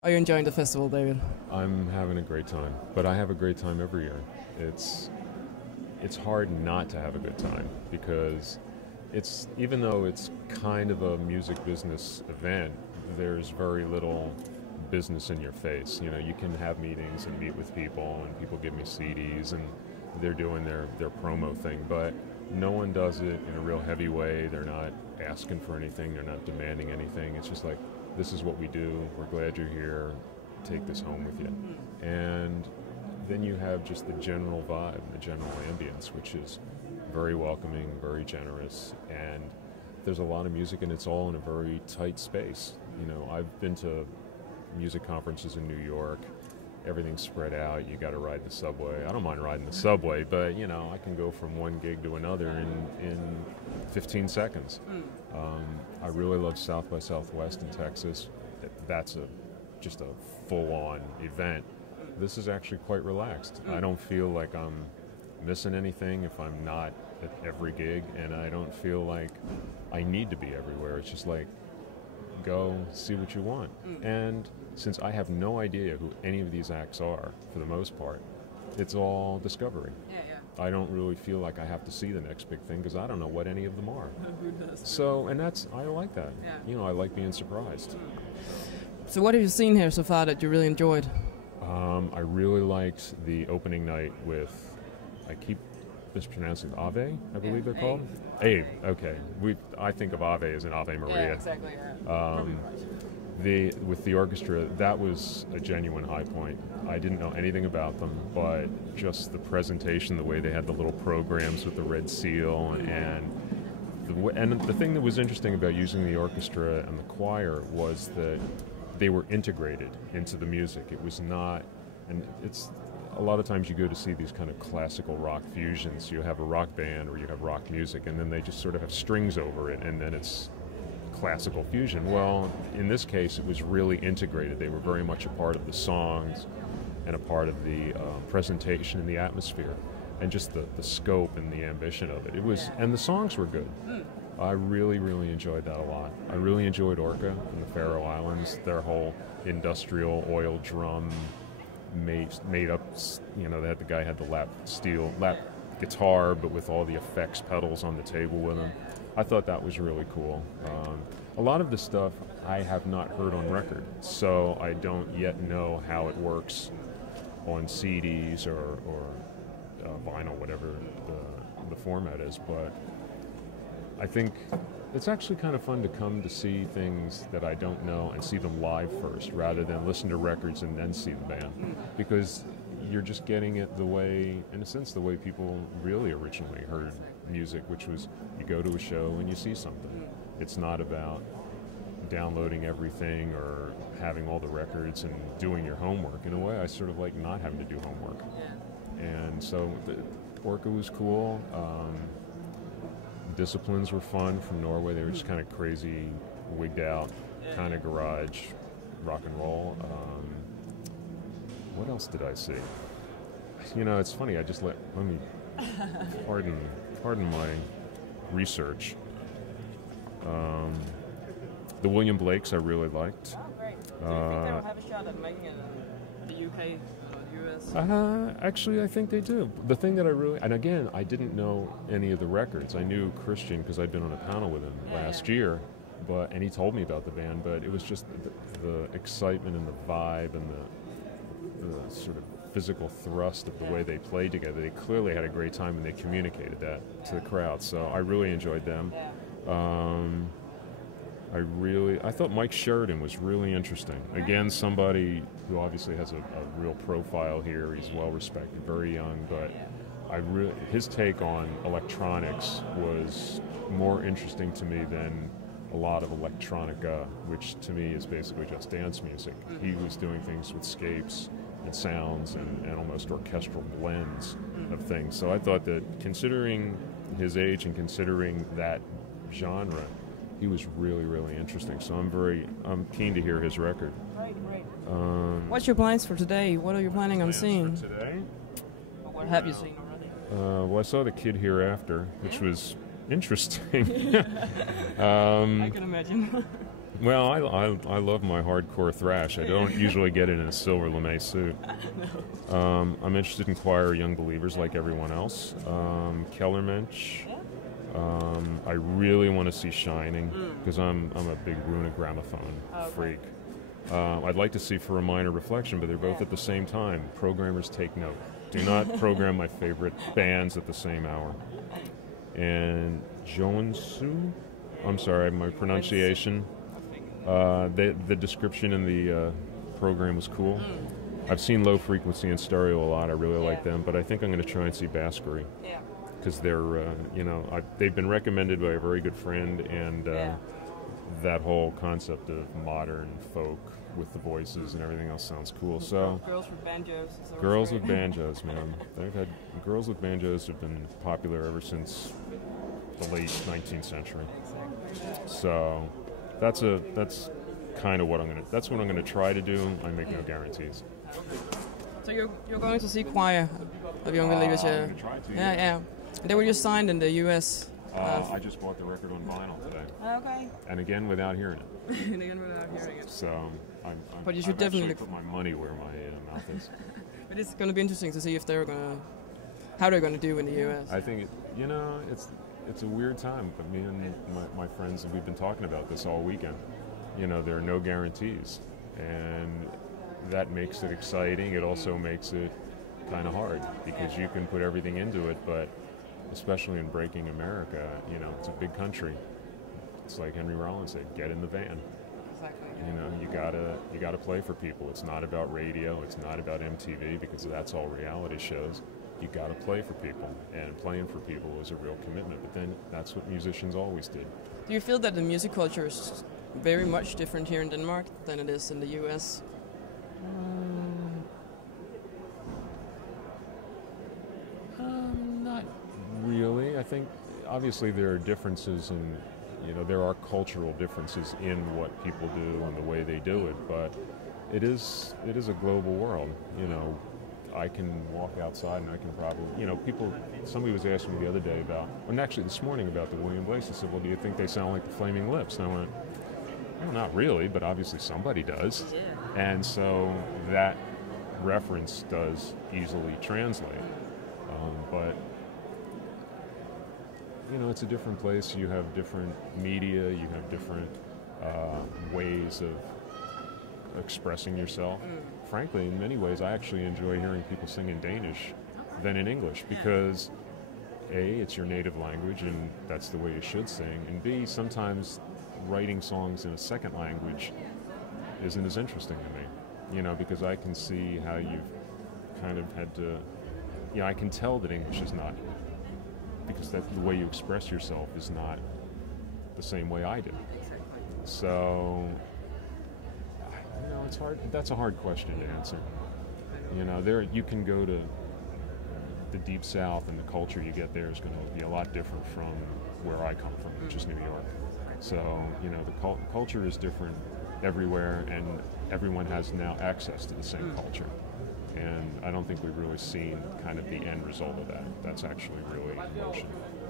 Are you enjoying the festival, David? I'm having a great time, but I have a great time every year. It's hard not to have a good time because it's even though it's kind of a music business event, there's very little business in your face. You know, you can have meetings and meet with people, and people give me CDs, and they're doing their promo thing, but no one does it in a real heavy way. They're not asking for anything. They're not demanding anything. It's just like, this is what we do. We're glad you're here. Take this home with you. And then you have just the general vibe, the general ambience, which is very welcoming, very generous, and there's a lot of music, and it's all in a very tight space. You know, I've been to music conferences in New York. Everything's spread out. You got to ride the subway. I don't mind riding the subway, but you know, I can go from one gig to another in 15 seconds. I really love South by Southwest in Texas. That's just a full-on event. This is actually quite relaxed. I don't feel like I'm missing anything if I'm not at every gig, and I don't feel like I need to be everywhere. It's just like, go see what you want. And since I have no idea who any of these acts are, for the most part, it's all discovery. I don't really feel like I have to see the next big thing because I don't know what any of them are. So, and I like that. You know, I like being surprised. So what have you seen here so far that you really enjoyed? I really liked the opening night with, I keep mispronouncing, Ave, I believe they're called? Ave, okay. I think of Ave as an Ave Maria. Yeah, exactly. With the orchestra, that was a genuine high point. I didn't know anything about them, but just the presentation, the way they had the little programs with the red seal, and the thing that was interesting about using the orchestra and the choir was that they were integrated into the music. It was not, and it's a lot of times you go to see these kind of classical rock fusions. You have a rock band or you have rock music, and then they just sort of have strings over it, and then it's classical fusion. Well, in this case, it was really integrated. They were very much a part of the songs and a part of the presentation and the atmosphere, and just the scope and the ambition of it. It was, and the songs were good. I really, really enjoyed that a lot. I really enjoyed Orca in the Faroe Islands. Their whole industrial oil drum made up. You know, the guy had the lap guitar, but with all the effects pedals on the table with him. I thought that was really cool. A lot of the stuff I have not heard on record, so I don't yet know how it works on CDs or vinyl, whatever the format is. But I think it's actually kind of fun to come to see things that I don't know and see them live first, rather than listen to records and then see the band, because you're just getting it the way, in a sense, the way people really originally heard music, which was you go to a show and you see something. It's not about downloading everything or having all the records and doing your homework. In a way, I sort of like not having to do homework. And so the Orca was cool. Disciplines were fun from Norway. They were just kind of crazy, wigged out, kind of garage rock and roll. What else did I see? You know, it's funny. I just let me pardon my research. The William Blakes I really liked. Oh, great. Do you think they will have a shot at making it in the UK or US? Actually, I think they do. The thing that I really, and again, I didn't know any of the records. I knew Christian because I'd been on a panel with him last year, and he told me about the band, but it was just the excitement and the vibe and the sort of physical thrust of the way they played together. They clearly had a great time, and they communicated that to the crowd, so I really enjoyed them. I thought Mike Sheridan was really interesting. Again, somebody who obviously has a real profile here. He's well respected, very young, but his take on electronics was more interesting to me than a lot of electronica, which to me is basically just dance music. He was doing things with scapes and sounds and almost orchestral blends of things. So I thought that, considering his age and considering that genre, he was really, really interesting. So I'm keen to hear his record. Right. What's your plans for today? What are you planning on seeing? For today? What have you seen already? Well, I saw The Kid Hereafter, which was interesting. I can imagine. Well, I love my hardcore thrash. I don't usually get it in a silver lame suit. No. I'm interested in choir Young Believers like everyone else. Kellermensch. I really want to see Shining because I'm a big Runa Gramophone freak. I'd like to see For a Minor Reflection, but they're both at the same time. Programmers take note. Do not program my favorite bands at the same hour. And Joensuu, I'm sorry, my pronunciation. The description in the program was cool. I've seen Low Frequency and Stereo a lot. I really like them, but I think I'm going to try and see Baskery. Yeah. Because they're, they've been recommended by a very good friend, and that whole concept of modern folk with the voices and everything else sounds cool. So Girls with Banjos. Girls with Banjos, man. Girls with Banjos have been popular ever since the late 19th century. Exactly. So that's kind of what that's what I'm gonna try to do. I make no guarantees. So you're going to see choir of Young Believers? I'm gonna try to. Yeah. They were just signed in the U.S. I just bought the record on vinyl today. Okay. And again, without hearing it. Again, without hearing it. So But you should I've definitely put my money where my mouth is. But it's going to be interesting to see if how they're going to do in the U.S. I think it's a weird time. But me and my friends, we've been talking about this all weekend. There are no guarantees, and that makes it exciting. It also makes it kind of hard because you can put everything into it, but especially in breaking America, it's a big country. It's like Henry Rollins said, get in the van. Exactly. You gotta play for people. It's not about radio. It's not about MTV because that's all reality shows. You gotta play for people, and playing for people is a real commitment. But then that's what musicians always did. Do you feel that the music culture is very much different here in Denmark than it is in the U.S.? Not really. I think obviously there are differences in, there are cultural differences in what people do and the way they do it, but it is a global world. I can walk outside and I can probably, somebody was asking me the other day actually this morning about the William Blakes. I said, well, do you think they sound like the Flaming Lips? And I went, well, not really, but obviously somebody does. Yeah. And so that reference does easily translate. But it's a different place. You have different media. You have different ways of expressing yourself. Frankly, in many ways, I actually enjoy hearing people sing in Danish than in English because A, it's your native language, and that's the way you should sing, and B, sometimes writing songs in a second language isn't as interesting to me, because I can see how you've kind of had to, I can tell that English is not, because the way you express yourself is not the same way I do. So, it's hard. That's a hard question to answer. You can go to the Deep South, and the culture you get there is going to be a lot different from where I come from, which is New York. So, the culture is different everywhere, and everyone has now access to the same culture. And I don't think we've really seen kind of the end result of that. That's actually really emotional.